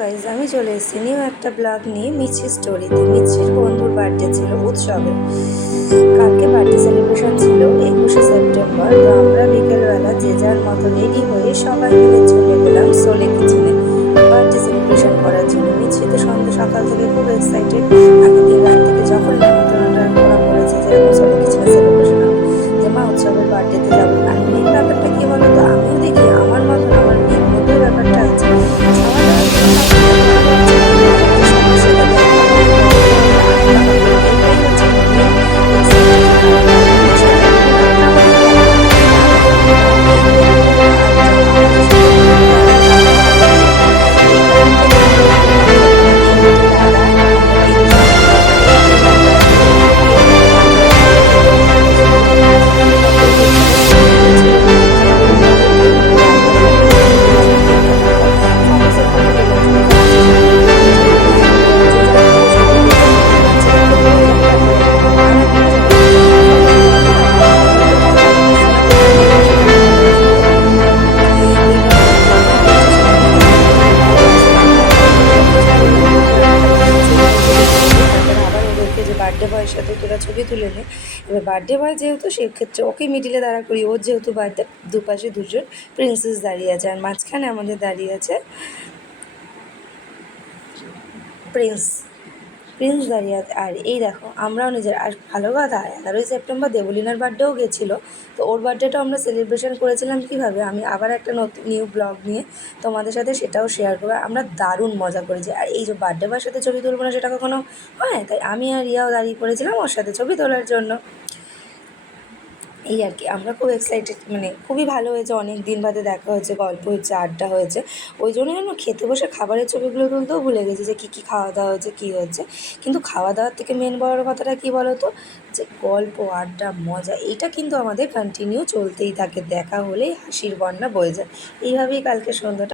Guys, আমি চলে এসেছি নিউ একটা ব্লগ নিয়ে মিছির স্টোরিতে। মিছির বন্ধুর বার্থডে ছিল উৎসবে, কালকে বার্থডে সেলিব্রেশন ছিল 21শে সেপ্টেম্বর। তো আমরা বিকেলবেলা যে যার মতো রেডি হয়ে সবাই মিলে চলে গেলাম সোলে কিচেনে বার্থডে সেলিব্রেশন করার জন্য। মিছি তো সকাল থেকে খুব এক্সাইটেড। আগের দিন রাত থেকে যখন নিমন্ত্রণটা করা বলেছে যে এরকম সোলে কিচেনে সেলিব্রেশন হবে, যে মা উৎসবের বার্থডেতে যাবো। আর মেন ব্যাপারটা কি বলতো, আমিও দেখি আমার মতন আমার মেয়ের মধ্যেও ব্যাপারটা আছে। খাওয়া দাওয়ার কোনো ব্যাপারটা করা হচ্ছে না, মেয়েদেরকে সবার সাথে দেখা হবে, গল্প হবে, আড্ডা হবে, এটাই হচ্ছে মেন এক্সাইটেড। আমাদের সাথে ঘোরাটা আমাদের দেখা হবে, আমাদের এই বন্ধুরা আর আমাদের সাথে ঘুরবে আর যাওয়া হবে, যেটা এই গল্প গুজব তারপরে এই হোটেলে আড্ডা, আমরা তিনজন এরকম একটা বিয়ের মতো আনন্দ করতে করতে তারপরে কেকটা কেটে দিয়েছিল। কেকটা আমাদের বন্ধুদেরকেও দিল, আমরাও খেলাম, নিজেও কেকটা কাটলাম, সমস্ত ফটো তুললাম। সবাই একসাথে কেক কাটছিলাম, তো যে যার মতো সবাই কেকটা কেটে খাচ্ছিলাম, খেতে খেতে তারপরে আর একদিকে সবাই মিলে ফটো তুললাম। তারপরে ফটোতে মজা নিচ্ছিলাম, একে অপরের ফটো তুলে এইভাবে যখন হচ্ছে সবাই মিলে খেতে খেতে বাড়ি আসলাম। তারপরে ওদেরকে ছবি তুলতে দিলাম, সেই ছবি তুলে তারপরে আবার ওদেরকে যে বার্থডে বয়ের সাথে তোরা ছবি তুলে নে। এবার বার্থডে বয় যেহেতু, সেক্ষেত্রে ওকে মিডিলে দাঁড়া করি, ওর যেহেতু বার্থডে, দুপাশে দুজন প্রিন্সেস দাঁড়িয়ে আছে আর মাঝখানে আমাদের দাঁড়িয়ে আছে প্রিন্স প্রিন্স দাঁড়িয়ে আছে। আর এই দেখো আমরাও নিজের, আর ভালো কথা 11ই সেপ্টেম্বর দেবলীনার বার্থডেও গেছিলো। তো ওর বার্থডেটাও আমরা সেলিব্রেশন করেছিলাম কীভাবে, আমি আবার একটা নতুন নিউ ব্লগ নিয়ে তোমাদের সাথে সেটাও শেয়ার করবো। আমরা দারুণ মজা করেছি। আর এই যে বার্থডে বয়ের সাথে ছবি তুলবো না সেটা কখনো হয়, তাই আমি আর রিয়াও দাঁড়িয়ে পড়েছিলাম ওর সাথে ছবি তোলার জন্য। এই আর কি, আমরা খুব এক্সাইটেড, মানে খুবই ভালো হয়েছে, অনেক দিন বাদে দেখা হয়েছে, গল্প হয়েছে, আড্ডা হয়েছে। ওই জন্যই আমরা খেতে বসে খাবারের ছবিগুলো তুলতেও ভুলে গেছি যে কী কী খাওয়া দাওয়া হয়েছে, কী হচ্ছে। কিন্তু খাওয়া দাওয়ার থেকে মেন বড় কথাটা কী বলো তো, যে গল্প, আড্ডা, মজা, এইটা কিন্তু আমাদের কন্টিনিউ চলতেই থাকে। দেখা হলেই হাসির বন্যা বয়ে যায়। এইভাবেই কালকে সন্ধ্যাটা